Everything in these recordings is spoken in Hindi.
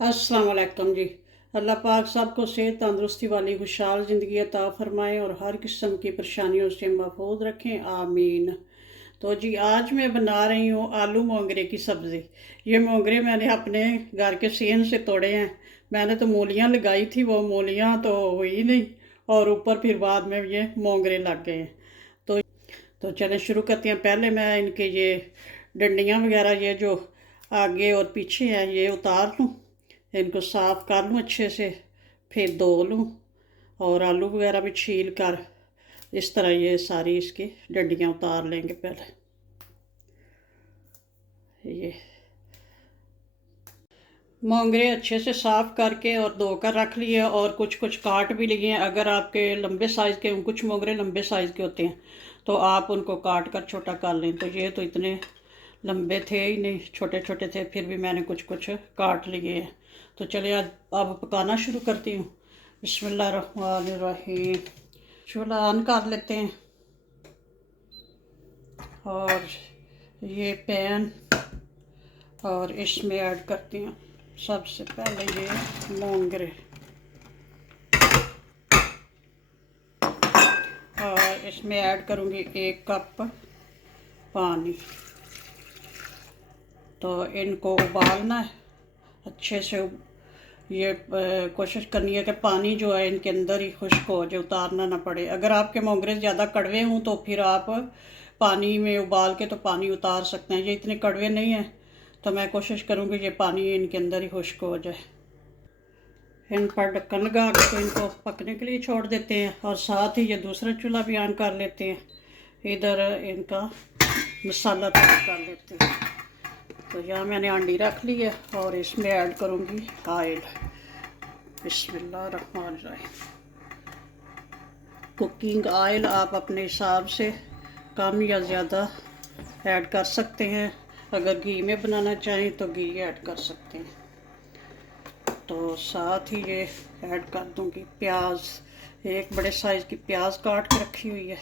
अस्सलाम वालेकुम जी। अल्लाह पाक सबको सेहत तंदुरुस्ती वाली खुशहाल ज़िंदगी अता फ़रमाए और हर किस्म की परेशानियों से महफूज रखें, आमीन। तो जी आज मैं बना रही हूँ आलू मोंगरे की सब्ज़ी। ये मोंगरे मैंने अपने घर के सेन से तोड़े हैं। मैंने तो मूलियाँ लगाई थी, वो मूलियाँ तो हुई नहीं और ऊपर फिर बाद में ये मोंगरे लग गए हैं। तो चलें शुरू करते हैं। पहले मैं इनके ये डंडियाँ वगैरह ये जो आगे और पीछे हैं ये उतार लूँ, इनको साफ़ कर लूँ अच्छे से, फिर धो लूँ और आलू वगैरह भी छील कर इस तरह ये सारी इसकी डंडियाँ उतार लेंगे। पहले ये मोंगरे अच्छे से साफ़ करके और धोकर रख लिए और कुछ कुछ काट भी लिए हैं। अगर आपके लंबे साइज़ के, कुछ मोंगरे लंबे साइज़ के होते हैं तो आप उनको काट कर छोटा कर लें। तो ये तो इतने लंबे थे ही नहीं, छोटे छोटे थे, फिर भी मैंने कुछ कुछ काट लिए हैं। तो चलिए अब पकाना शुरू करती हूँ। बिस्मिल्लाहिर्रहमानिर्रहीम। चूल्हा ऑन कर लेते हैं और ये पैन और इसमें ऐड करती हूँ सबसे पहले ये मोंगरे और इसमें ऐड करूँगी 1 कप पानी। तो इनको उबालना है अच्छे से। ये कोशिश करनी है कि पानी जो है इनके अंदर ही खुश्क हो जाए, उतारना ना पड़े। अगर आपके मोंगरे ज़्यादा कड़वे हों तो फिर आप पानी में उबाल के तो पानी उतार सकते हैं। ये इतने कड़वे नहीं हैं तो मैं कोशिश करूँगी ये पानी इनके अंदर ही खुश्क हो जाए। इन पर ढक्कन लगा के तो इनको पकने के लिए छोड़ देते हैं और साथ ही ये दूसरा चूल्हा भी ऑन कर लेते हैं। इधर इनका मसाला तैयार कर लेते हैं। तो यहाँ मैंने अंडी रख ली है और इसमें ऐड करूँगी ऑयल। बिस्मिल्लाहिर्रहमानिर्रहीम। कुकिंग ऑयल आप अपने हिसाब से कम या ज़्यादा ऐड कर सकते हैं। अगर घी में बनाना चाहें तो घी ऐड कर सकते हैं। तो साथ ही ये ऐड कर दूँगी प्याज। एक बड़े साइज़ की प्याज काट के रखी हुई है।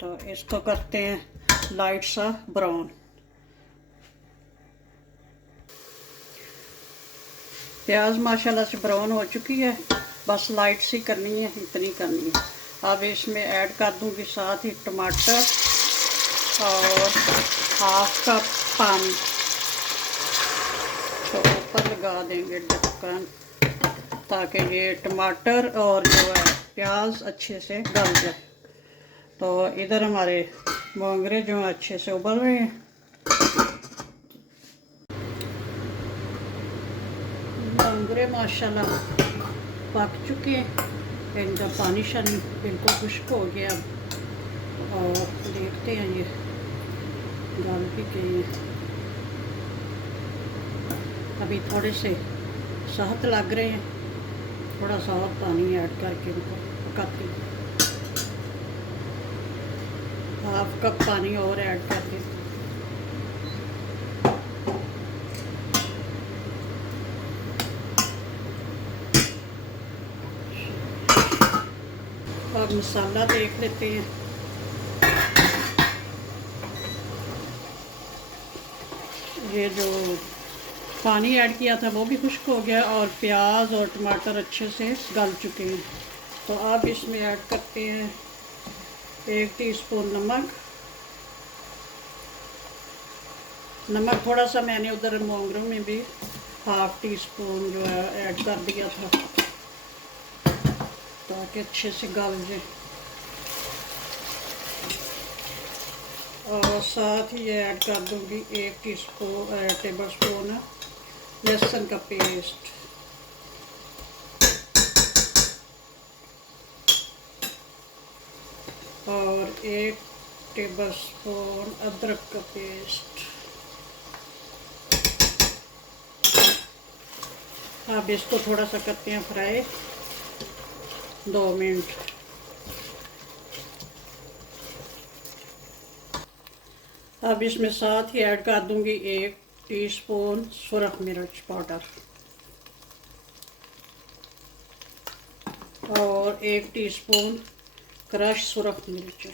तो इसको करते हैं लाइट सा ब्राउन। प्याज माशाल्लाह से ब्राउन हो चुकी है, बस लाइट सी करनी है, इतनी करनी है। अब इसमें ऐड कर दूँगी साथ ही टमाटर और हाफ कप पानी। तो ऊपर लगा देंगे ढक्कन ताकि ये टमाटर और जो है प्याज अच्छे से गल जाए। तो इधर हमारे मोंगरे जो हैं अच्छे से उबल रहे हैं। मोंगरे माशाल्लाह पक चुके हैं, इनका पानी शानी बिल्कुल खुश्क हो गया। और देखते हैं ये गल भी गई है। अभी थोड़े से सख्त लग रहे हैं, थोड़ा सा और पानी ऐड करके इनको पकाती हूँ। हाफ कप पानी और ऐड कर दें। और मसाला देख लेते हैं। ये जो पानी ऐड किया था वो भी खुश्क हो गया और प्याज और टमाटर अच्छे से गल चुके हैं। तो अब इसमें ऐड करते हैं 1 टीस्पून नमक। नमक थोड़ा सा मैंने उधर मोंगरों में भी हाफ टी स्पून जो है ऐड कर दिया था ताकि अच्छे से गल जाए। और साथ ही ये ऐड कर दूंगी 1 टेबल स्पून लहसुन का पेस्ट और 1 टेबल स्पून अदरक का पेस्ट। अब इसको थोड़ा सा करते हैं फ्राई 2 मिनट। अब इसमें साथ ही ऐड कर दूंगी 1 टीस्पून सुरख मिर्च पाउडर और 1 टीस्पून क्रश सुरख मिर्च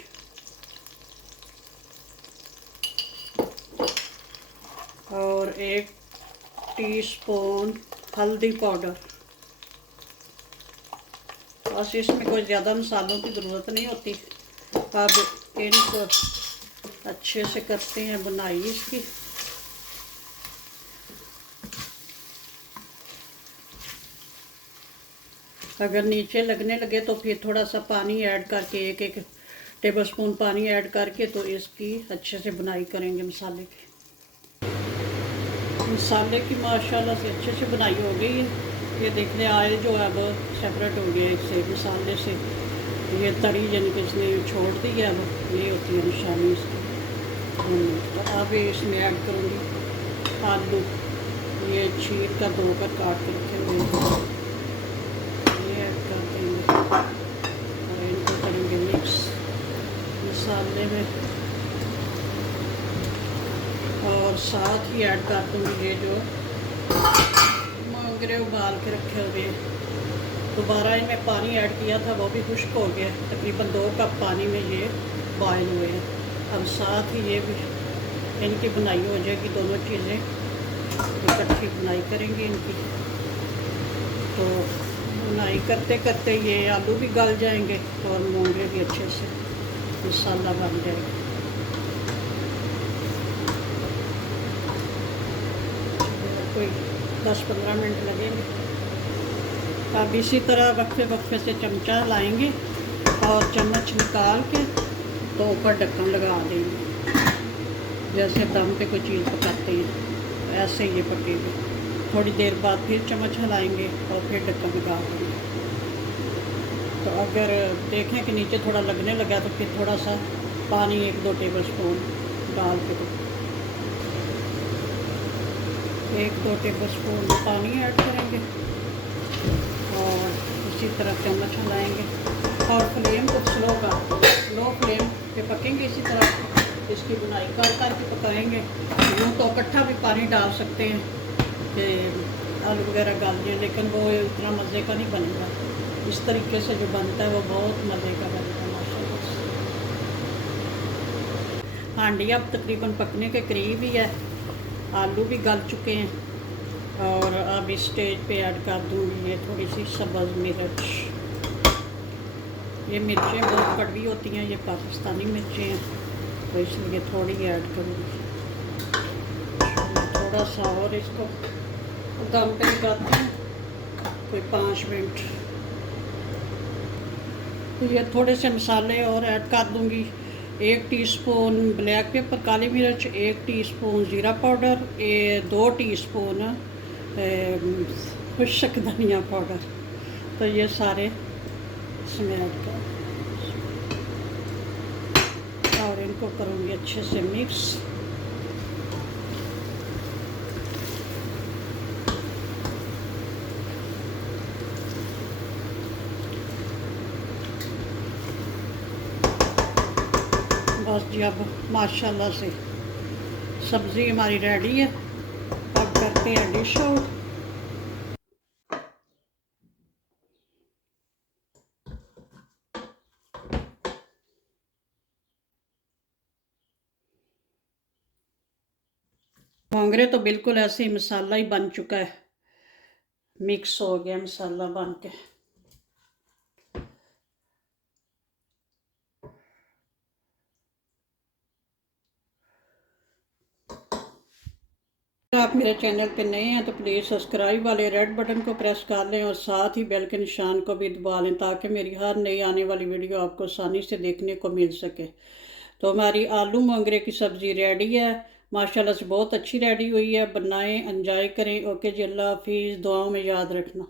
1 टीस्पून हल्दी पाउडर। बस इसमें कोई ज़्यादा मसालों की ज़रूरत नहीं होती। अब इनको अच्छे से करते हैं बुनाई इसकी। अगर नीचे लगने लगे तो फिर थोड़ा सा पानी ऐड करके 1-1 टेबलस्पून पानी ऐड करके तो इसकी अच्छे से बुनाई करेंगे मसाले की। मसाले की माशाल्लाह से अच्छे से बुनाई हो गई है। ये देख लें ऑयल जो है अब सेपरेट हो गया इससे, मसाले से। ये तरी यानी कि इसने छोड़ दी है। अब ये होती है निशानी इसकी। तो अब इसमें ऐड करूँगी आलू। ये छील कर धोकर काट के रखे हुए हैं, ये ऐड कर देंगे और इनको करेंगे मिक्स मसाले में। और साथ ही ऐड कर दूँगी ये जो मोंगरे उबाल के रखे हुए। दोबारा इनमें पानी ऐड किया था, वो भी खुश्क हो गया। तकरीबन 2 कप पानी में ये बॉयल हुए हैं। अब साथ ही ये भी इनकी बुनाई हो जाएगी। दोनों चीज़ें इकट्ठी बुनाई करेंगे इनकी। तो बुनाई करते करते ये आलू भी गल जाएंगे और मोंगरे भी अच्छे से मसाला बन जाएगा। कोई 10-15 मिनट लगेंगे। अब इसी तरह वक्फे वक्फे से चमचा लाएंगे और चम्मच निकाल के तो ऊपर ढक्कन लगा देंगे। जैसे दम पे कोई चीज़ पकाते हैं ऐसे ये पकेगी। थोड़ी देर बाद फिर चम्मच हिलाएंगे और फिर ढक्कन लगा देंगे। तो अगर देखें कि नीचे थोड़ा लगने लगा तो फिर थोड़ा सा पानी 1-2 टेबलस्पून डाल के 1-2 टेबलस्पून पानी ऐड करेंगे और इसी तरह चम्मच हिलाएंगे और फ्लेम को स्लो फ्लेम पे पकेंगे। इसी तरह इसकी बुनाई कर के पकाएंगे। यूँ तो इकट्ठा भी पानी डाल सकते हैं कि आलू वगैरह गल जाए, लेकिन वो इतना मज़े का नहीं बनेगा। इस तरीके से जो बनता है वो बहुत मज़े का बनेगा माशाल्लाह से। हांडी अब तकरीबन पकने के करीब ही है। आलू भी गल चुके हैं और अब इस स्टेज पे ऐड कर दूँगी ये थोड़ी सी सब्ज़ मिर्च। ये मिर्चें बहुत कड़वी होती हैं, ये पाकिस्तानी मिर्चें हैं, तो इसलिए थोड़ी ऐड करूँगी। थोड़ा सा और इसको दम पे लगाते हैं कोई 5 मिनट। तो ये थोड़े से मसाले और ऐड कर दूँगी। 1 टीस्पून ब्लैक पेपर काली मिर्च, 1 टीस्पून ज़ीरा पाउडर, 2 टीस्पून खुश्क धनिया पाउडर। तो ये सारे इसमें ऐड कर और इनको करूँगी अच्छे से मिक्स। बस जी अब माशाल्लाह से सब्ज़ी हमारी रेडी है। अब करते हैं डिश आउट। मोंगरे तो बिल्कुल ऐसे ही मसाला ही बन चुका है, मिक्स हो गया मसाला बन के। आप मेरे चैनल पे नए हैं तो प्लीज़ सब्सक्राइब वाले रेड बटन को प्रेस कर लें और साथ ही बेल के निशान को भी दबा लें ताकि मेरी हर नई आने वाली वीडियो आपको आसानी से देखने को मिल सके। तो हमारी आलू मोंगरे की सब्ज़ी रेडी है माशाल्लाह से, बहुत अच्छी रेडी हुई है। बनाएं, एंजॉय करें। ओके जी, अल्लाह हाफिज़। दुआओं में याद रखना।